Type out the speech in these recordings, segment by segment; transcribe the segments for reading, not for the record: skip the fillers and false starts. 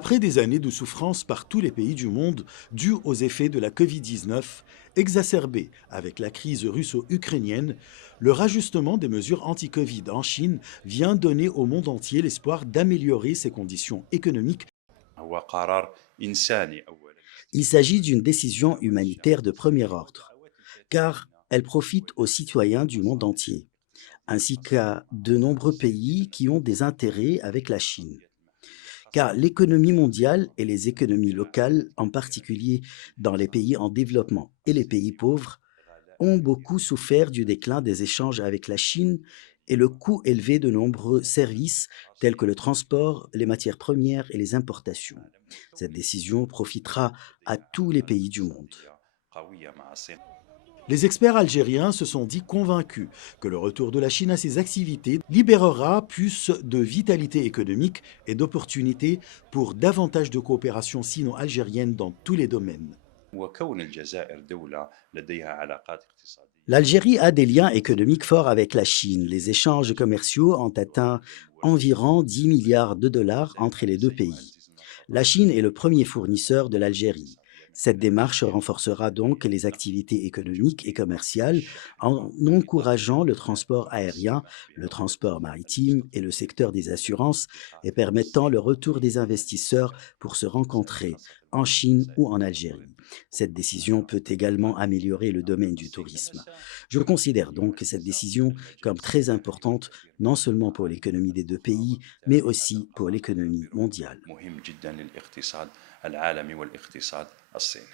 Après des années de souffrance par tous les pays du monde dues aux effets de la Covid-19, exacerbée avec la crise russo-ukrainienne, le rajustement des mesures anti-Covid en Chine vient donner au monde entier l'espoir d'améliorer ses conditions économiques. هو قرار إنساني أولًا. Il s'agit d'une décision humanitaire de premier ordre, car elle profite aux citoyens du monde entier, ainsi qu'à de nombreux pays qui ont des intérêts avec la Chine. Car l'économie mondiale et les économies locales, en particulier dans les pays en développement et les pays pauvres, ont beaucoup souffert du déclin des échanges avec la Chine et le coût élevé de nombreux services tels que le transport, les matières premières et les importations. Cette décision profitera à tous les pays du monde. قوية مع الصين. Les experts algériens se sont dit convaincus que le retour de la Chine à ses activités libérera plus de vitalité économique et d'opportunités pour davantage de coopération sino-algérienne dans tous les domaines. وكون الجزائر دولة لديها علاقات اقتصادية. L'Algérie a des liens économiques forts avec la Chine. Les échanges commerciaux ont atteint environ 10 milliards de dollars entre les deux pays. La Chine est le premier fournisseur de l'Algérie. Cette démarche renforcera donc les activités économiques et commerciales en encourageant le transport aérien, le transport maritime et le secteur des assurances et permettant le retour des investisseurs pour se rencontrer en Chine ou en Algérie. Cette décision peut également améliorer le domaine du tourisme. Je considère donc cette décision comme très importante, non seulement pour l'économie des deux pays, mais aussi pour l'économie mondiale. مهم جدًا للاقتصاد العالمي والاقتصاد الصيني.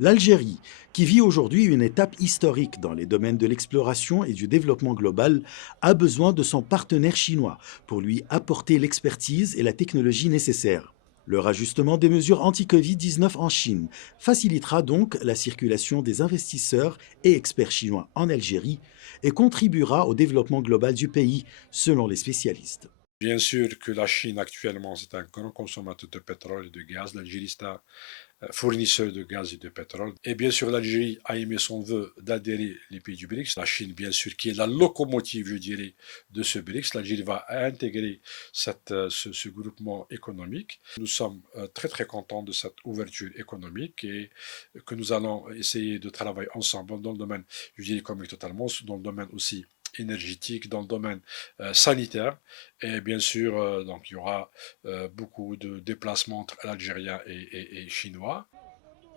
L'Algérie, qui vit aujourd'hui une étape historique dans les domaines de l'exploration et du développement global, a besoin de son partenaire chinois pour lui apporter l'expertise et la technologie nécessaires. Le rajustement des mesures anti-Covid-19 en Chine facilitera donc la circulation des investisseurs et experts chinois en Algérie et contribuera au développement global du pays, selon les spécialistes. Bien sûr que la Chine actuellement, c'est un grand consommateur de pétrole et de gaz. L'Algérie, c'est un fournisseur de gaz et de pétrole. Et bien sûr, l'Algérie a émis son vœu d'adhérer les pays du BRICS. La Chine, bien sûr, qui est la locomotive, je dirais, de ce BRICS. L'Algérie va intégrer ce groupement économique. Nous sommes très, très contents de cette ouverture économique et que nous allons essayer de travailler ensemble dans le domaine, je dirais, économique totalement, dans le domaine aussi énergétique, dans le domaine sanitaire. Et bien sûr, donc, il y aura beaucoup de déplacements entre Algériens et Chinois.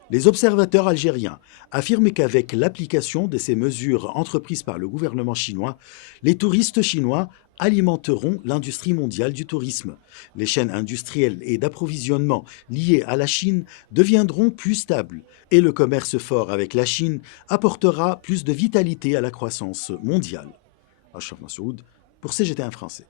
Les observateurs algériens affirment qu'avec l'application de ces mesures entreprises par le gouvernement chinois, les touristes chinois alimenteront l'industrie mondiale du tourisme. Les chaînes industrielles et d'approvisionnement liées à la Chine deviendront plus stables et le commerce fort avec la Chine apportera plus de vitalité à la croissance mondiale. Achraf Massoud pour CGT1 français.